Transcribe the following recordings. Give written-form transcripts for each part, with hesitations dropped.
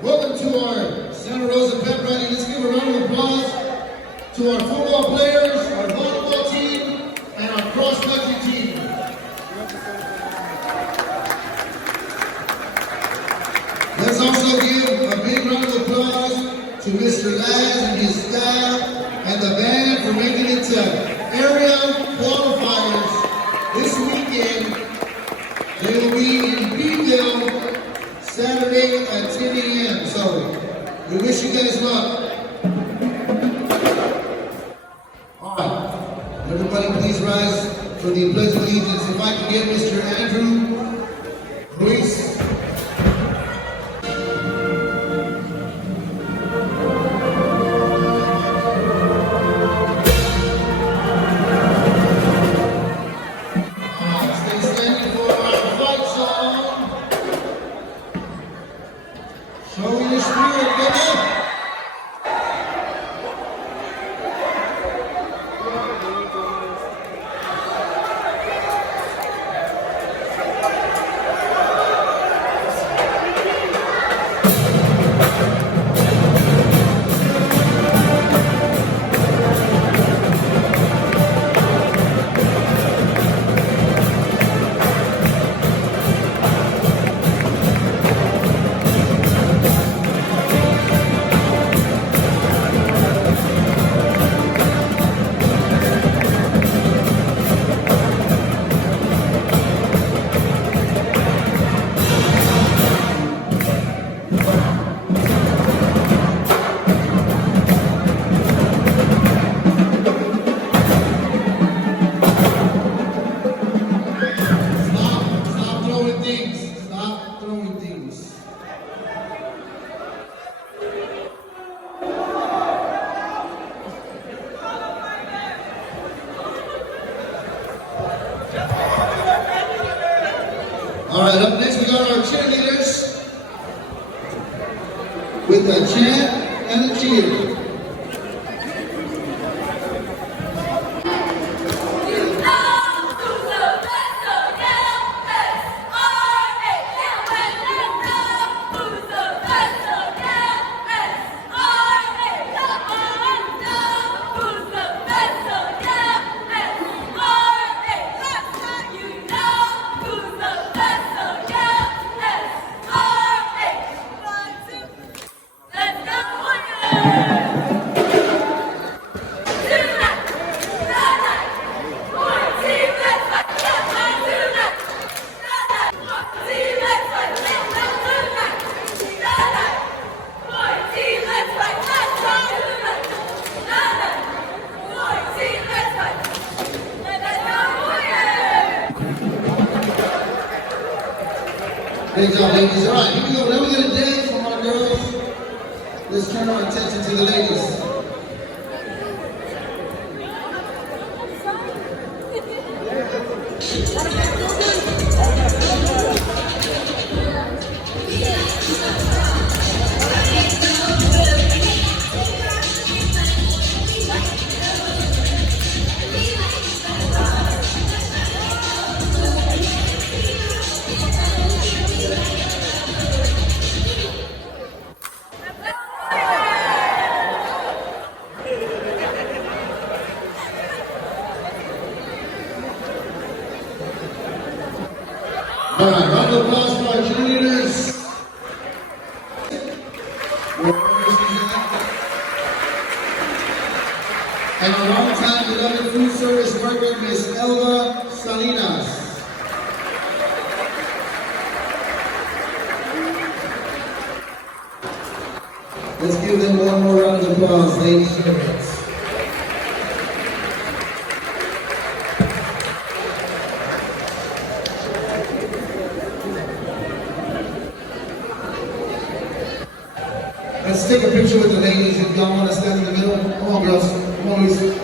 Welcome to our Santa Rosa Pep Rally. Let's give a round of applause to our football players, our volleyball team, and our cross-country team. Let's also give a big round of applause to Mr. Laz and his staff and the band for making it to area qualifiers this weekend. They will be in Beeville Saturday at 10 a.m. So we wish you guys luck. All right, everybody please rise for the Pledge of Allegiance. If I can get Mr. Andrew Ruiz. All right, up next we got our cheerleaders with a chant and a cheer. Great job, ladies. All right, here we go. Now we're going to dance from our girls. Let's turn our attention to the ladies. All right, round of applause for our cheerleaders. And our longtime beloved food service worker, Miss Elva Salinas. Let's give them one more round of applause, ladies and gentlemen. Let's take a picture with the ladies if y'all want to stand in the middle. Come on, girls. Come on, Lucy.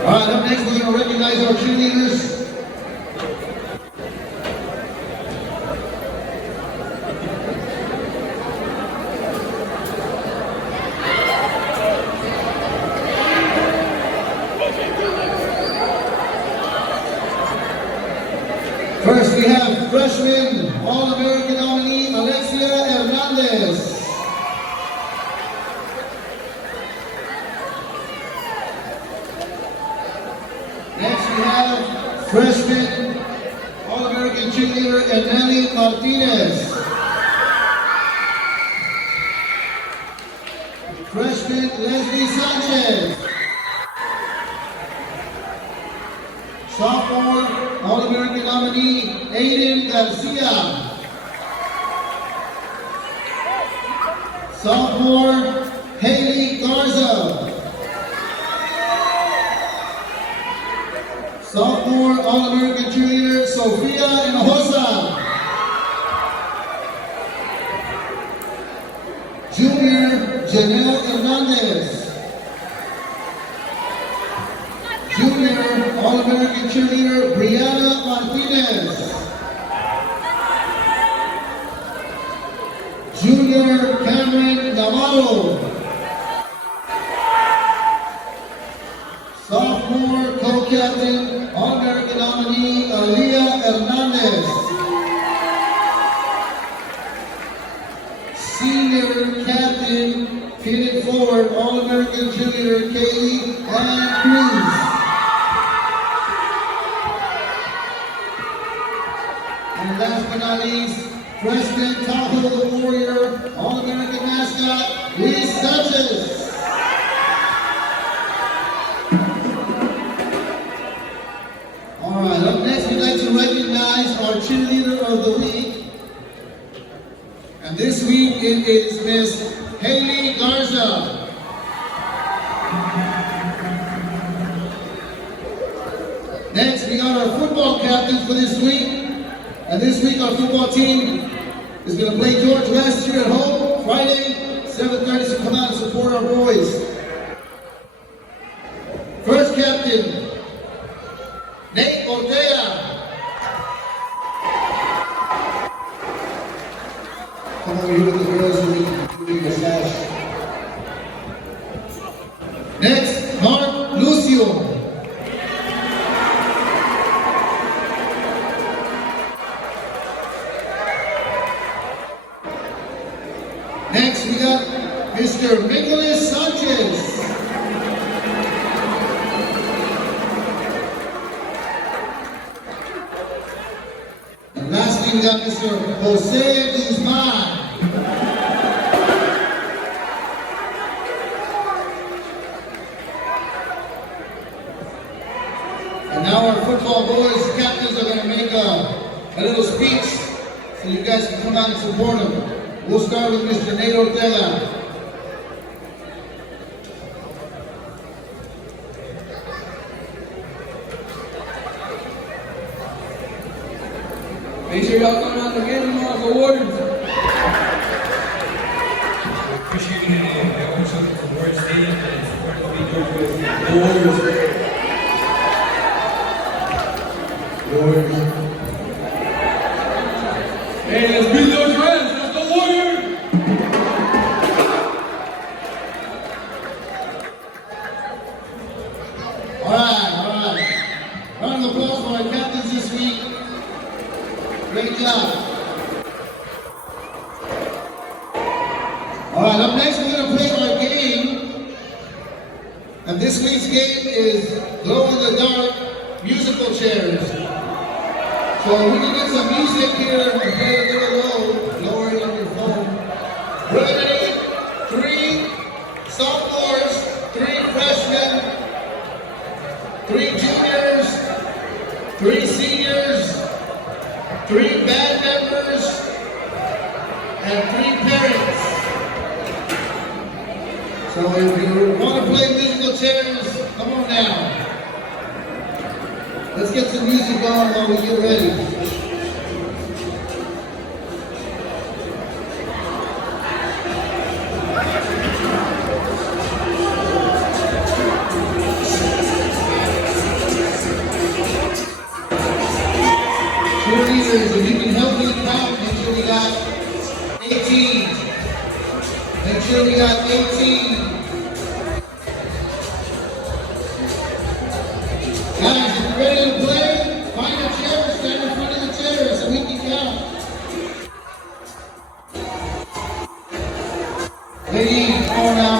All right, up next we're going to recognize our cheerleaders. First we have freshman All-American nominee Alexia Hernandez. Next we have freshman All-American cheerleader Eneli Martinez. Freshman Leslie Sanchez. Sophomore All-American nominee Aiden Garcia. Sophomore Haley Garza. Sophomore All-American cheerleader Sofia Hinojosa. Junior Janelle Hernandez. Junior All-American cheerleader Brianna Martinez. Junior Cameron Navarro. Sophomore co-captain All-American nominee Aaliyah Hernandez. Senior captain pitted forward All-American cheerleader Kaylee Ann Cruz. And last but not least, freshman Tahoe the Warrior, All-American mascot, Luis Sanchez. All right, up next we'd like to recognize our cheerleader of the week. And this week it is Miss Haley Garza. Next, we got our football captains for this week. And this week our football team is going to play George West here at home, Friday, 7:30, so come out and support our boys. First captain, Nate Ortega. Come over here with the girls so we can do your slash. Next, Mark Lucio. Next, we got Mr. Nicholas Sanchez. And lastly, we got Mr. Jose Guzman. And now our football boys, captains, are going to make a little speech so you guys can come out and support them. We'll start with Mr. Nate Ortega. Make sure y'all come out and get them all awards. Appreciate you today. Welcome to Warrior Stadium and supporting the Warriors. Warriors. Hey, let's beat those Reds. Let's go Warriors. up. All right, up next we're going to play our game. And this week's game is glow-in-the-dark musical chairs. So we can get some music here and play a little lower it on your phone. We're going to need 3 sophomores, 3 freshmen, 3 juniors, 3 seniors, 3 band members, and 3 parents. So if you want to play musical chairs, come on down. Let's get some music on while we get ready. Cheerleaders, if you can help me count, make sure we got 18. Make sure we got 18. Guys, if you're ready to play, find a chair, stand in front of the chair so we can count. Ladies, come on now.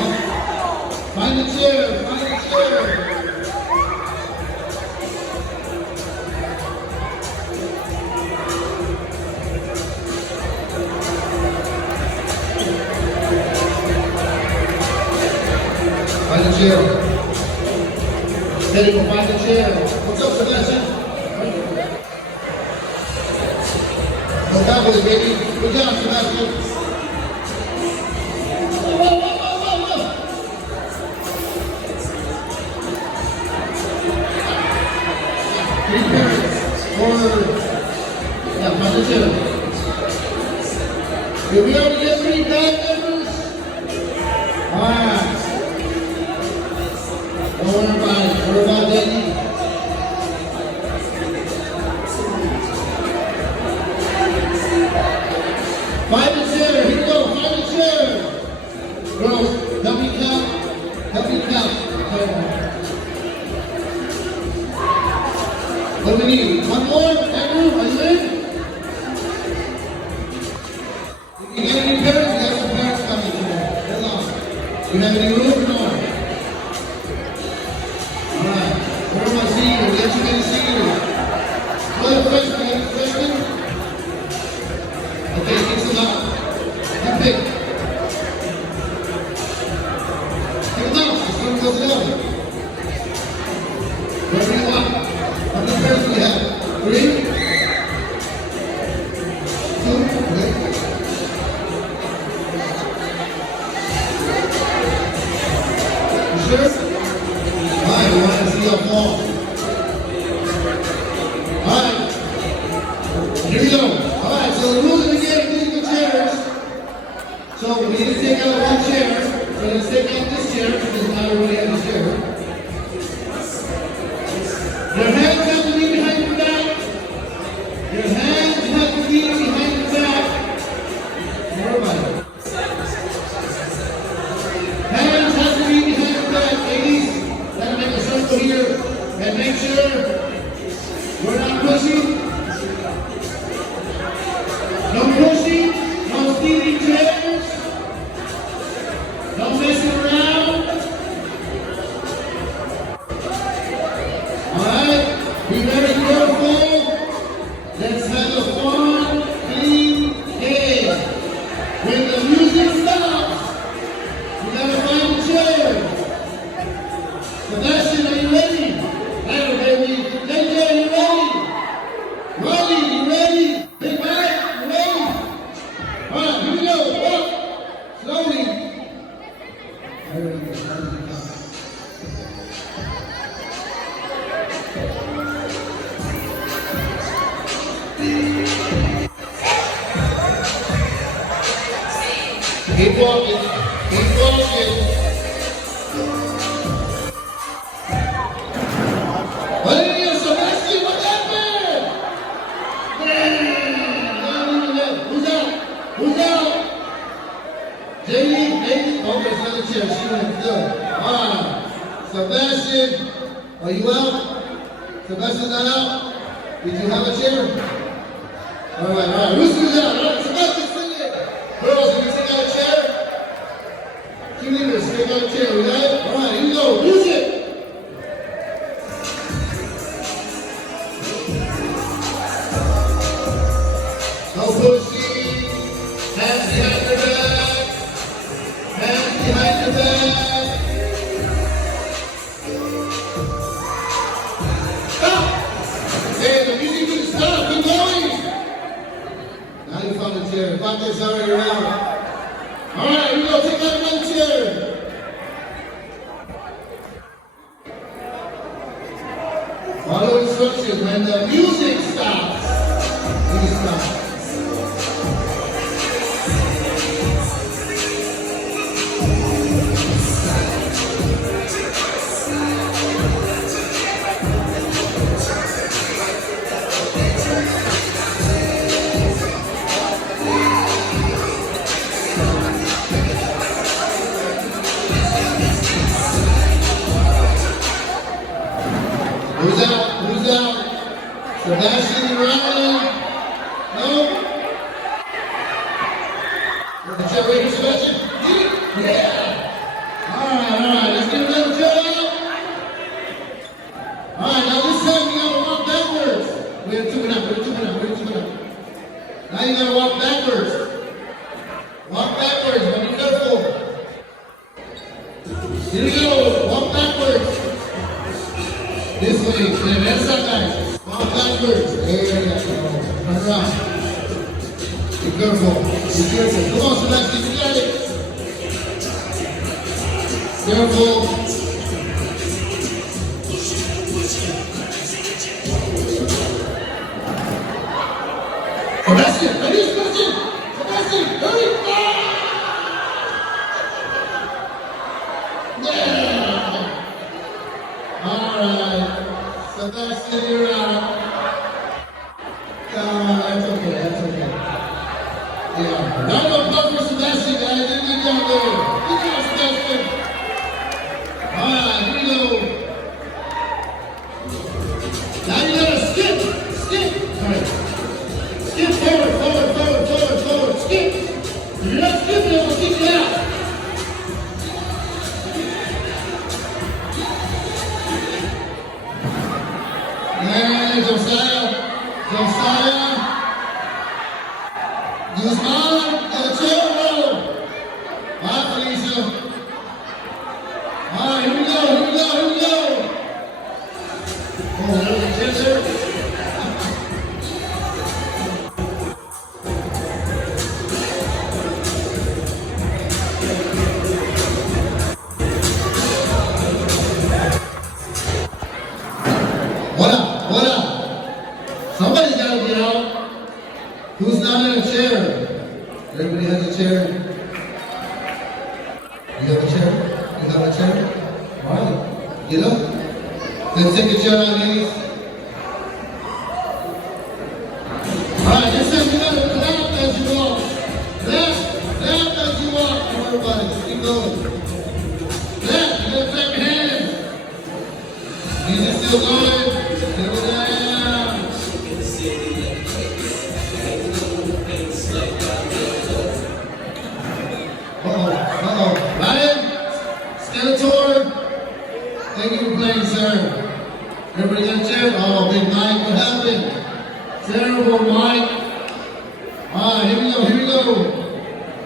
Find a chair, find a chair. Find a chair. Steady, go find a chair. What's up, Sebastian? No cowboys, baby. Good job, Sebastian. Whoa. 3 parents. 4. Yeah, find a chair. Did we already get 3 band members? Alright. Don't worry about it. Worry about that. Find a chair. Here we go. Find a chair. Girls, help me count. Help me count. What do we need? 1 more? Andrew, are you in? If you get any parents, we got some parents coming today. Hold on. Do you have any room or no? Where are my seniors? We actually many seniors. What a freshman? Okay, kick them out. You pick. Kick them out. Let's go together. Wherever you want. How many pairs do we have? 3? 2? Okay. You sure? Alright, we want to see how long. Alright. Here we go. Alright, so the rules of the game, musical chairs. So we need to take out 1 chair. So let's take out this chair because now everybody has a chair. Your hands have to be behind your back. Your hands have to be behind your back. Everybody. Hands have to be behind your back, ladies. Gotta make a circle here and make sure we're not pushing. No pushing, no stealing chairs, no messing around. Alright, be very careful. Let's have a fun, clean game. When the music stops, you gotta find a chair. Sebastian, are you ready? Hey, baby. JJ, are you ready? Rolly, you ready? Big Mike, you ready? All right, here we go. Up. Slowly. Keep walking. Keep walking. Hey, Sebastian, what happened? Who's out? Who's out? Jamie? Oh, there's another chair. She went good. Sebastian, are you out? Sebastian not out? Did you have a chair? All right. Who's that? All right, Sebastian, sing it. Girls, can you take out a chair? Two leaders, take out a chair. We got it? All right, here we go. Music. No pushing. Hands behind your back. Hands behind your back. Stop. Hey, the music didn't stop. Keep going. Now you found a chair. Pocket's already around. All right, here we go. Take out another chair. Follow instructions when the music stops. Please stop. Who's out? Who's out? Sebastian and Ryan? No? There's a chair right here, Sebastian. Yeah! Alright, let's get another chair out. Alright, now this time you gotta walk backwards. We're two and out. Now you gotta walk backwards. Walk backwards, but be careful. Here we go, walk backwards. This way, that's not nice. Walk backwards. There you go. Turn around. Be careful. Come on, Sebastian, you got it. Careful. Sebastian, ready, Sebastian, hurry. Yeah. All right. Sebastian, you're out. That's okay. Yeah. Round of applause for Sebastian, guys. Good job there. Good job, Sebastian. All right, here we go. Now you gotta skip. All right. Skip forward. Skip. If you're not skipping, it will kick you out. Hey, Josiah. Guzman, the chair roll. Bye, Felicia. All right, here we go. Oh, there's a chair there. What up? Somebody's got to get out. Who's not in a chair? Everybody has a chair. You have a chair? All right. Get up. Let's take a chair out, ladies. All right, this time you got to clap as you walk. Clap as you walk. Everybody, just keep going. Clap. You got to clap your hands. Music's still going. Here we go. Ryan, Skeletor, thank you for playing, sir. Everybody got a chair? Oh, big Mike, what happened? Terrible, Mike. All right, here we go.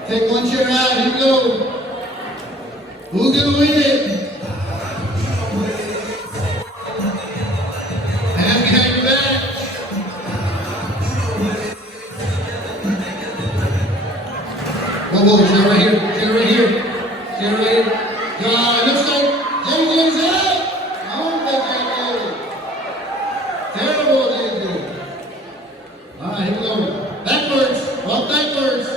Take one chair out, here we go. Who's gonna win it? Hands behind your back. Whoa, chair right here. Looks like JJ's out. Oh, that terrible JJ. All right, here we go. Backwards, walk backwards.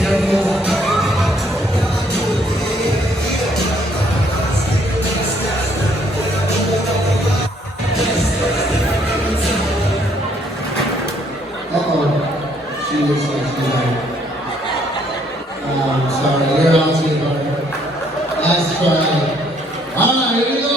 Careful. She looks like she's out. I'm sorry, you're out, sweetheart. Nice try. All right, here we go.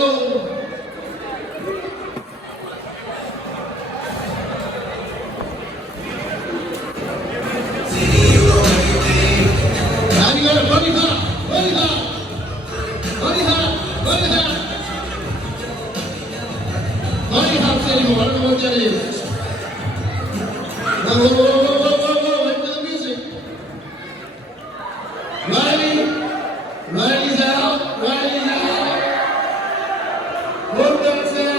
anymore. I don't know what that is. Whoa. Wait for the music. Riley's out. Quarterback's out.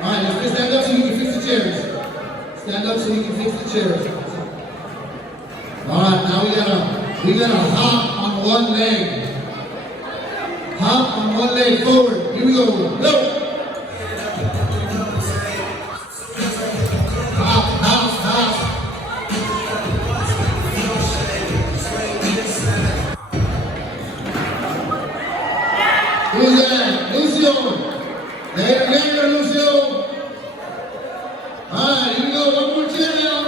All right, let's stand up so we can fix the chairs. Stand up so we can fix the chairs. All right, now we gotta hop on one leg. Hop on one leg forward. Here we go. Go. Hop. Who's that? Lucio. Later, Lucio. All right, here we go. One more chair now.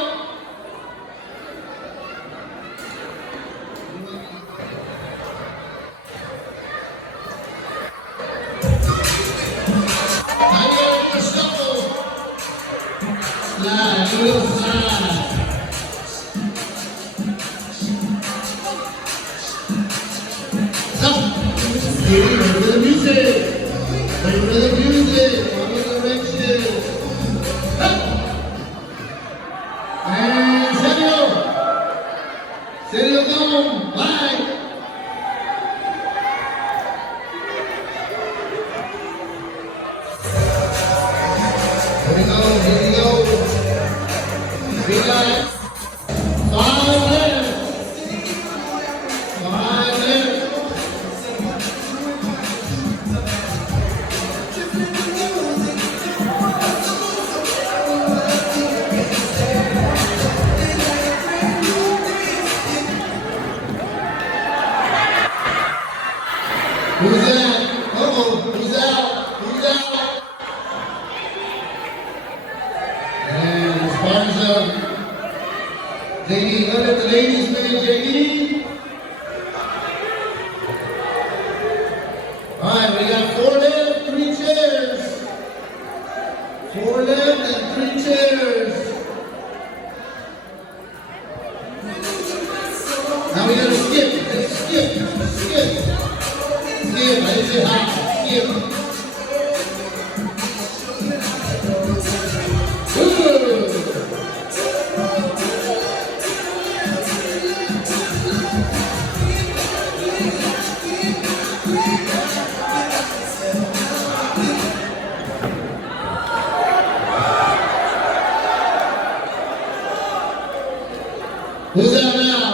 Slide, little slide. Up. Ready for the music. Follow the directions. Up. And Sergio gone. Bye. Here we go. We got 5 minutes. 5 minutes. Who's that? Uh-oh, who's out? And as far as JD, let the ladies win, JD. All right, we got 4 left, 3 chairs. 4 left and 3 chairs. Now we gotta skip. Let's skip. I didn't say hop. Skip. Good. Who's out now?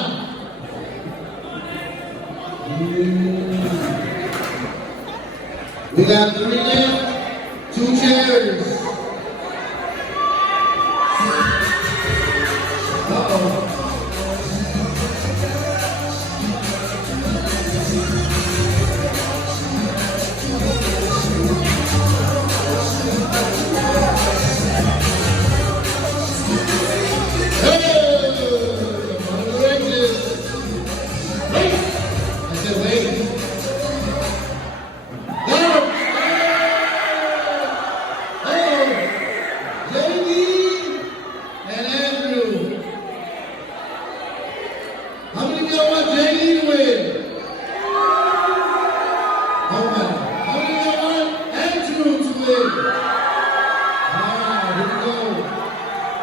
We got 3 left, 2 chairs. Uh-oh.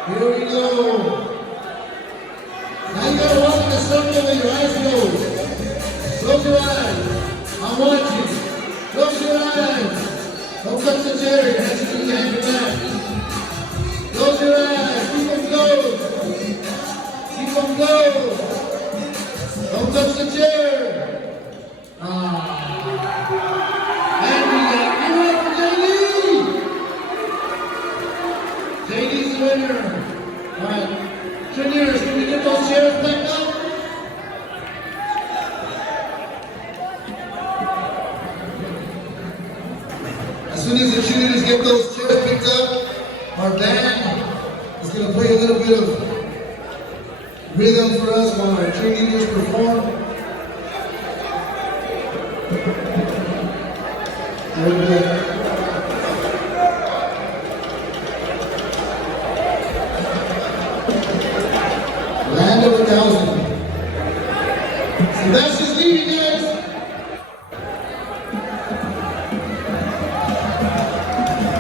Here we go. Now you gotta walk in the circle with your eyes closed. Close your eyes. I'm watching. Close your eyes. Don't touch the chair. Your hands should be behind your back. Close your eyes. Keep them closed. Keep them closed. Don't touch the chair. And we got for JD. JD's the winner. All right, Juniors, can we get those chairs back up? As soon as the cheerleaders get those chairs picked up, our band is going to play a little bit of rhythm for us while our cheerleaders perform. Very good. Land of 1,000. Sebastian's leading, guys.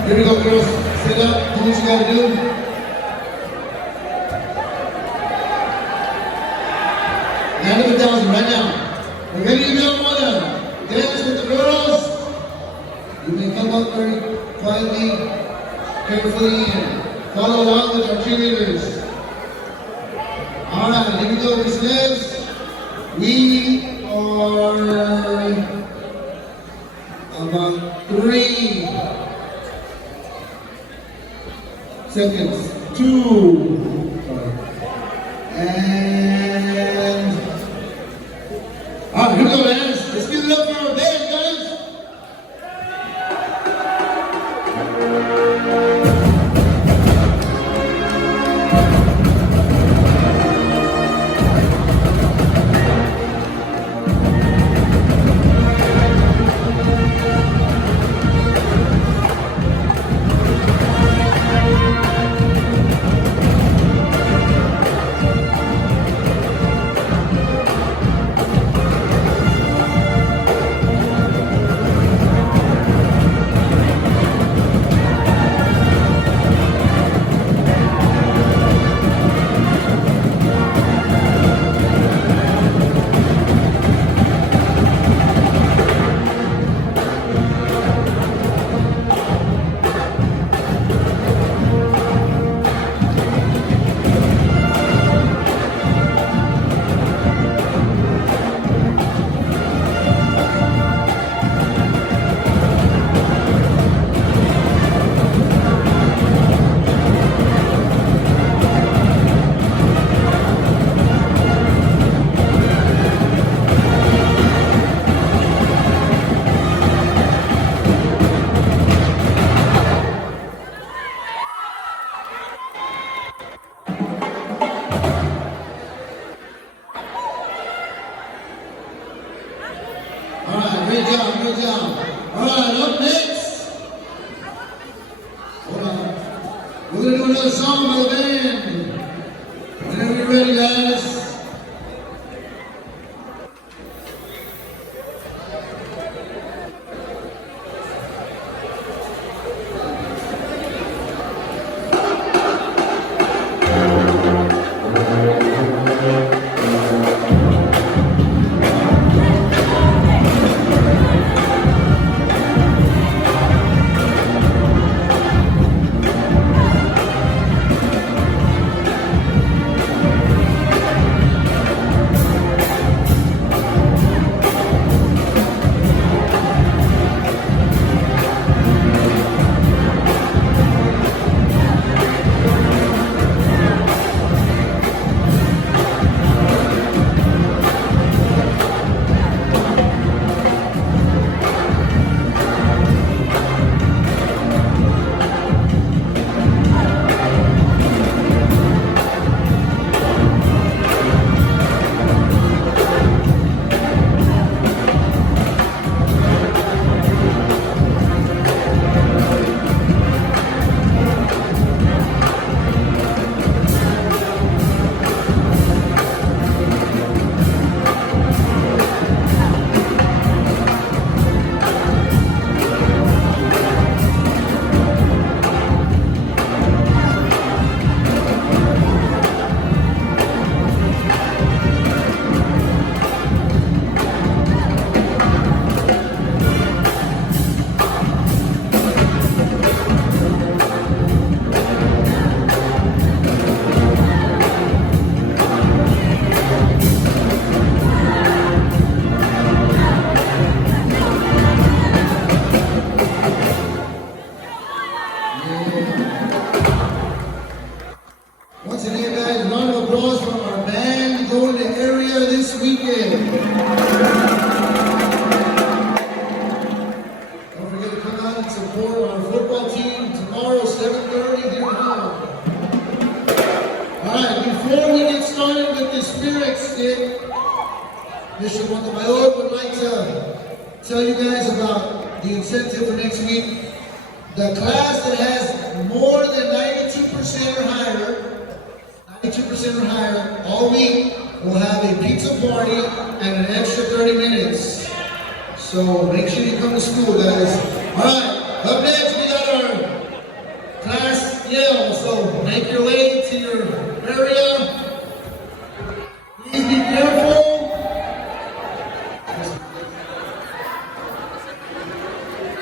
Here we go, girls. Sit up, do what you gotta do. Land of 1,000 right now. If any of you wanna dance with the girls, you may come up very quietly, carefully, and follow along with our cheerleaders. Alright, here we go, Miss Liz. We are about 3 seconds. 2. And alright, here we go, man. Let's give it up for our band, guys. Alright, great job, great job. Alright, up next. Hold on. We're gonna do another song by the band. Whenever you're ready, guys. Once again, guys, a round of applause from our band going to area this weekend. Don't forget to come out and support our football team tomorrow, 7:30 here at home. Alright, before we get started with the spirit stick, Mr. Montemayor would like to tell you guys about the incentive for next week. The class that has more than 92% or higher, 92% or higher all week will have a pizza party and an extra 30 minutes. So make sure you come to school, guys. All right, up next we got our class make your way to your area. Please be careful.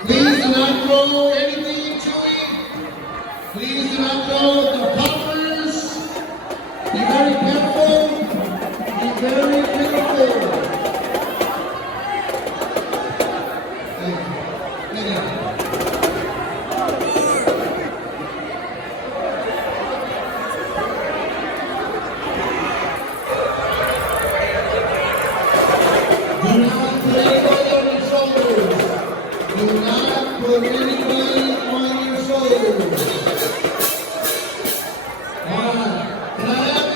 Please do not throw anything chewy. Please do not throw the poppers. Be very careful. Be very careful. Thank you. Thank you. Do not put anybody on your shoulders. Do not put anybody on your shoulders. Alright. Can I have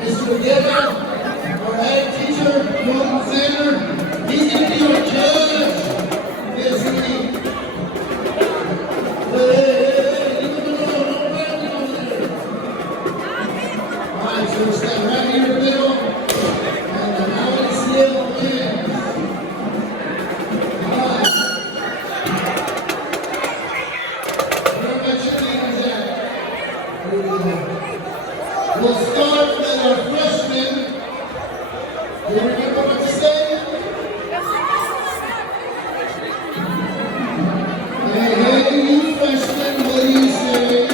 Mr. Giver, our head teacher, Norton Sander? He's going to be our judge. Yes, he. Hey, leave him alone. Don't grab him over there. Alright, so we'll stand right here in the middle. And the mountain seal wins. Alright. Where my cheerleaders at? Here we go. We'll start with our freshmen. Do you remember what to say? Hey, you freshmen, what do you say?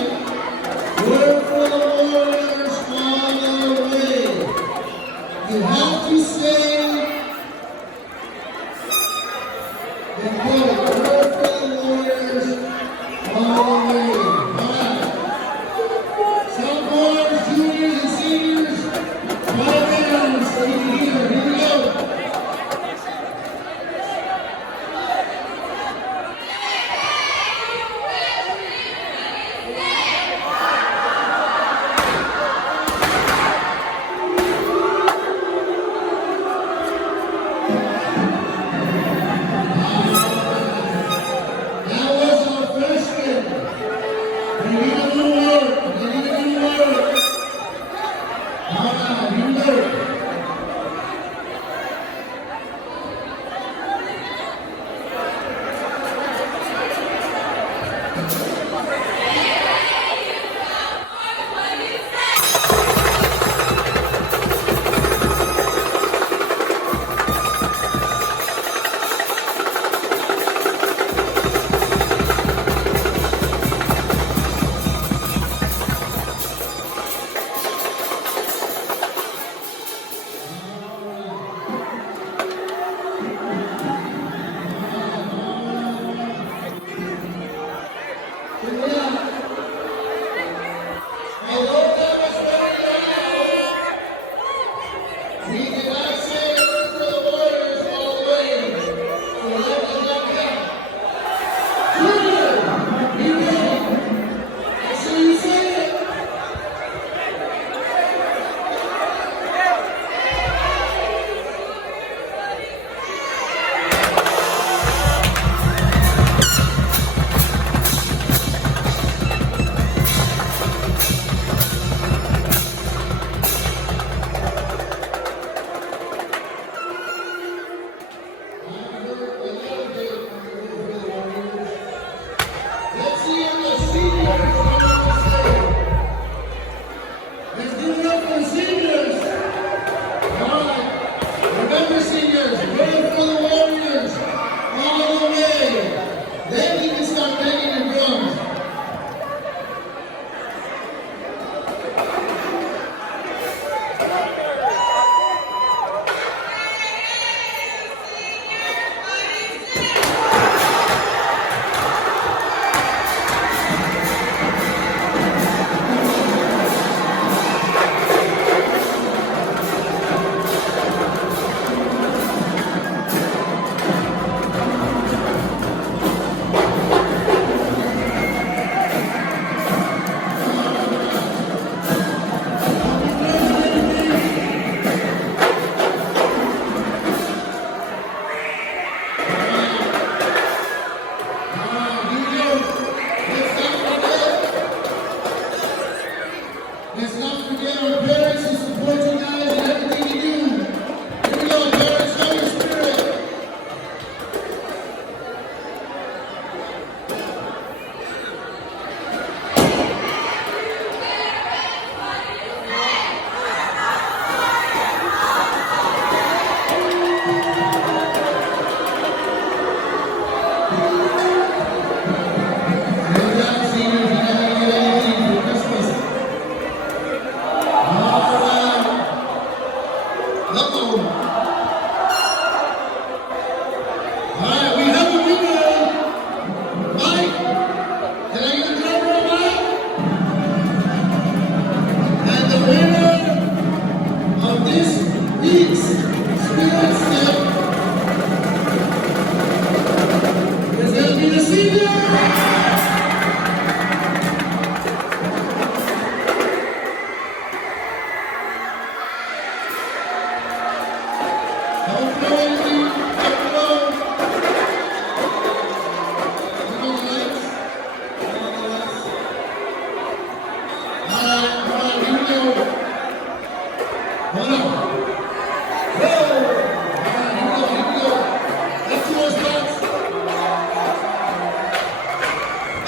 Word for the warriors on the way. You have to say, and quote, word for the warriors on the way. All right. Sophomores, juniors, and seniors, quiet down so you can hear. Here we go. That was our freshman. We need a little work. We need a little work. All right, here we go.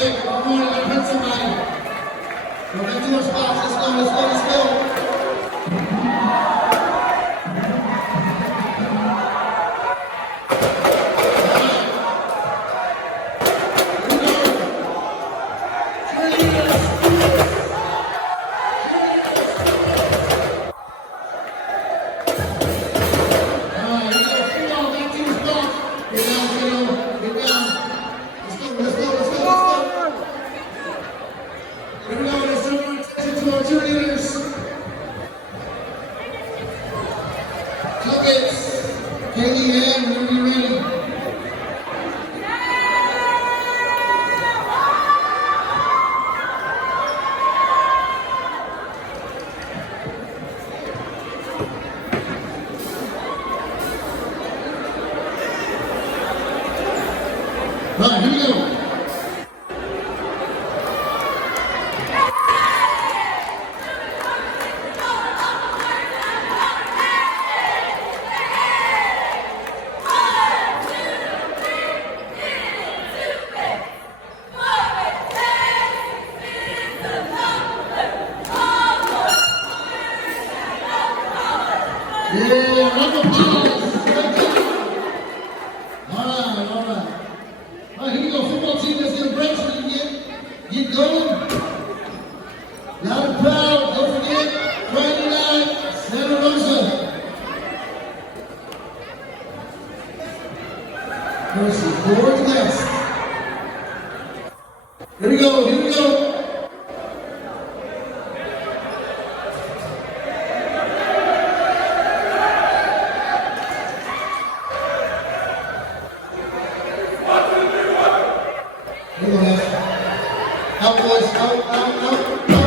Hey, come on, let's hit somebody. Go back to our spots. Let's go, let's go, let's go. Katie Ann, whenever you're ready. Right, here we go. Yeah, round of applause. All right. All right, here we go. Football team, let's get a break so we can get going. Loud and proud. Don't forget, Friday night, Santa Rosa. Versus George West. Here we go, here we go. Out, boys, out.